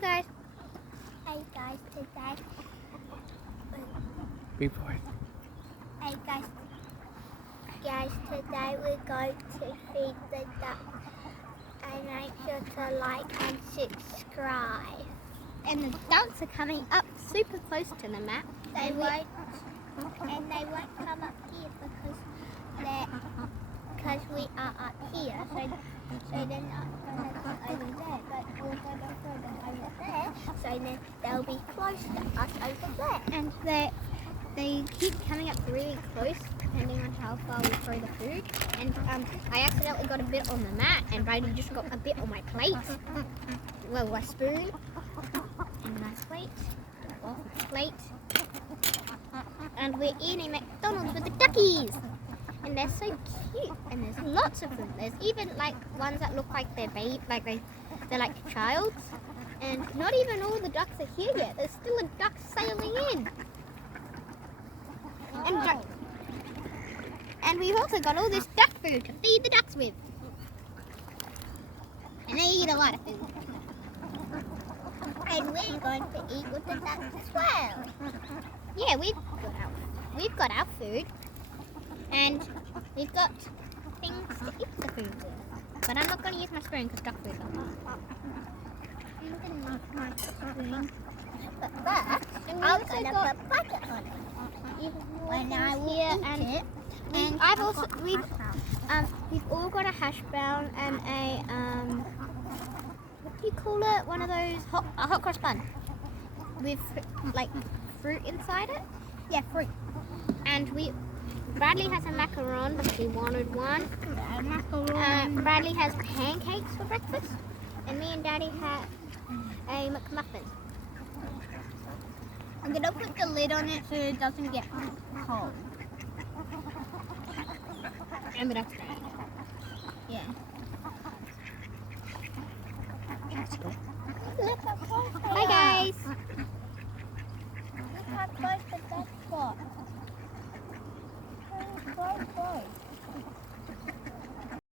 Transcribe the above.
guys. Hey guys, today. Big boy. Hey guys. Guys, today we're going to feed the duck. And make sure to like and subscribe. And the ducks are coming up super close to the map. They won't come up here because we are up here. So they're not going to come over there, but we're going to throw them over there. So then they'll be close to us over there. And they keep coming up really close depending on how far we throw the food. And I accidentally got a bit on the mat and Brady just got a bit on my plate. Well, a spoon. And my plate. Well, my plate. And we're eating McDonald's with the duckies. And they're so cute. And there's lots of them. There's even like ones that look like they're they're like childs. And not even all the ducks are here yet. There's still a duck sailing in. And we've also got all this duck food to feed the ducks with. And they eat a lot of food. And we're going to eat with the ducks as well. Yeah, we've got our food. And we've got things to eat the food with. But I'm not going to use my spoon because duck food is not. I'm going to use my spoon. But And we I'm also going to got put butter on it. When I will here eat and it. And we've all got a hash brown and a what do you call it? One of those a hot cross bun with like fruit inside it. Yeah, fruit. And Bradley has a macaron because he wanted one. Bradley has pancakes for breakfast, and me and Daddy have a McMuffin. I'm going to put the lid on it so it doesn't get cold. And that's great. Yeah. Let's go. Look how close they Hi are. guys. Look how close the ducks got. Close.